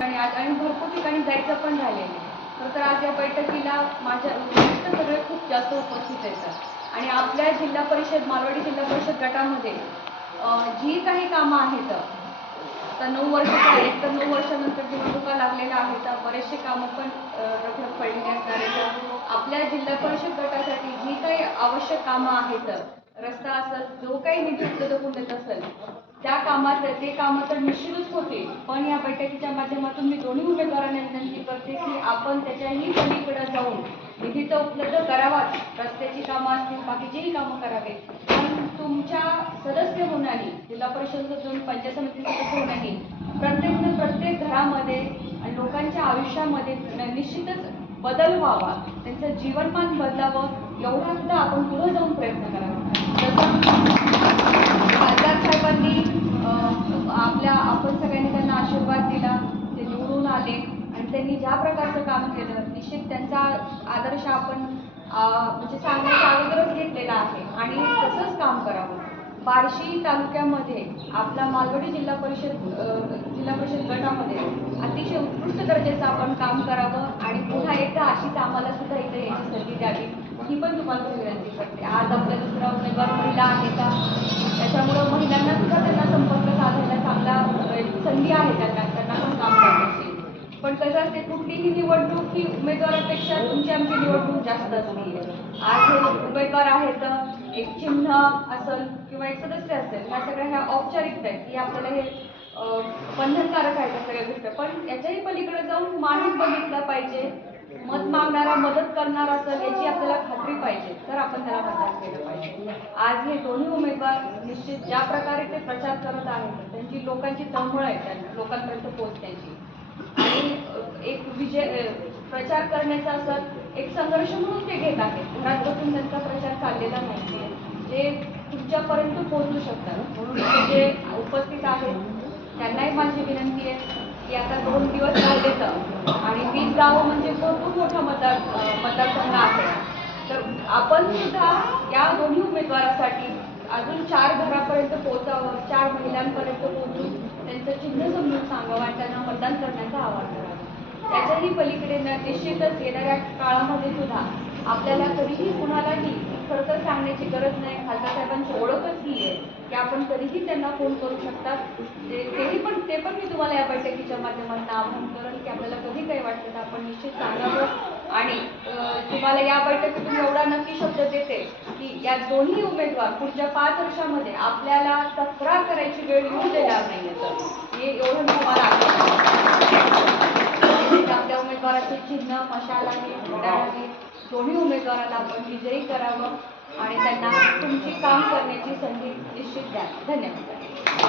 आणि आज आणि भरपूर ठिकाणी जायचं पण राहिलेलं आहे. खरं तर आज या बैठकीला माझ्या सगळे खूप जास्त उपस्थित आहेत आणि आपल्या जिल्हा परिषद मालवडी जिल्हा परिषद गटामध्ये जी काही कामं आहेत आता नऊ वर्ष आहेत तर नऊ वर्षानंतर निवडणुका लागलेल्या आहेत तर बरेचसे कामं पण रखडत रखरख पडलेली असणार आहेत. आपल्या जिल्हा परिषद गटासाठी जी काही आवश्यक कामं आहेत रस्ता असेल जो काही निधी उपलब्ध करून देत असेल त्या कामात ते कामं तर निश्चितच होते पण या बैठकीच्या माध्यमातून मी दोन्ही उमेदवारांना विनंती करते की आपण त्याच्याही पलीकडे जाऊन निधी तर उपलब्ध करावाच रस्त्याची कामं असतील बाकीचीही कामं करावे पण तुमच्या सदस्य होण्याने जिल्हा परिषद जो पंचायत समिती सदस्य होण्याने प्रत्येक प्रत्येक घरामध्ये आणि लोकांच्या आयुष्यामध्ये निश्चितच बदल व्हावा त्यांचं जीवनमान बदलावं एवढा सुद्धा आपण पुढे जाऊन प्रयत्न करावा. ज्या प्रकारचं काम केलं निश्चित त्यांचा आदर्श आपण म्हणजे सांगण्याच्या अगोदरच घेतलेला आहे. आणि तसंच काम करावं. बार्शी तालुक्यामध्ये आपला मालवडी जिल्हा परिषद जिल्हा परिषद गटामध्ये अतिशय उत्कृष्ट दर्जाचं आपण काम करावं. आणि पुन्हा एकदा अशीच आम्हाला सुद्धा इथे याची संधी द्यावी. ही पण तुम्हाला विनंती करते. आज आपल्या दुसरा उमेदवार महिला आहे का? त्याच्यामुळं महिलांना सुद्धा त्यांना संपर्क साधायला चांगला संधी आहे त्यांना त्यांना पण काम करण्याची पण कसं असते कुठलीही निवडणूक ही उमेदवारापेक्षा तुमची आमची निवडणूक जास्त असते आज हे उमेदवार आहेत एक चिन्ह असेल किंवा एक सदस्य असेल ह्या सगळ्या ह्या औपचारिकता आहेत. की आपल्याला हे बंधनकारक आहे त्या सगळ्या गोष्टी. पण याच्याही पलीकडे जाऊन माणूस बघितला पाहिजे मत मागणारा मदत करणार असेल याची आपल्याला खात्री पाहिजे. तर आपण त्याला मतदान केलं पाहिजे. आज हे दोन्ही उमेदवार निश्चित ज्या प्रकारे ते प्रचार करत आहेत त्यांची लोकांची तळमळ आहे त्यांना लोकांपर्यंत पोहोचण्याची. विजय प्रचार करण्याचा असं एक संघर्ष म्हणून ते घेत आहेत. घरात बसून त्यांचा प्रचार चाललेला नाहीये. जे तुमच्यापर्यंत पोहोचू शकतात म्हणून जे उपस्थित आहेत त्यांनाही माझी विनंती आहे की आता दोन दिवस राहिले तर आणि वीस गावं म्हणजे भरपूर मोठा मतदार मतदारसंघ आहे. तर आपण सुद्धा या दोन्ही उमेदवारासाठी अजून चार घरापर्यंत पोहोचावं चार महिलांपर्यंत पोहोचून त्यांचं चिन्ह समजून सांगावं आणि त्यांना मतदान करण्याचं आवाहन करावं. त्याच्याही पलीकडे निश्चितच येणाऱ्या काळामध्ये सुद्धा आपल्याला कधीही कुणालाही खरं तर सांगण्याची गरज नाही. खासदार साहेबांची ओळखच ही आहे की आपण कधीही त्यांना फोन करू शकतात तेही पण ते पण मी तुम्हाला या बैठकीच्या माध्यमातून आवाहन करेन की आपल्याला कधी काही वाटलं तर आपण निश्चित सांगावं. आणि तुम्हाला या बैठकीतून एवढा नक्की शब्द देते की या दोन्ही उमेदवार पुढच्या पाच वर्षामध्ये आपल्याला तक्रार करायची वेळ येऊ देणार नाही तर. हे एवढं तुम्हाला चिन्ह मशाल आहे घड्याळ आहे दोन्ही उमेदवाराला आपण विजयी करावं आणि त्यांना तुमची काम करण्याची संधी निश्चित द्या. धन्यवाद.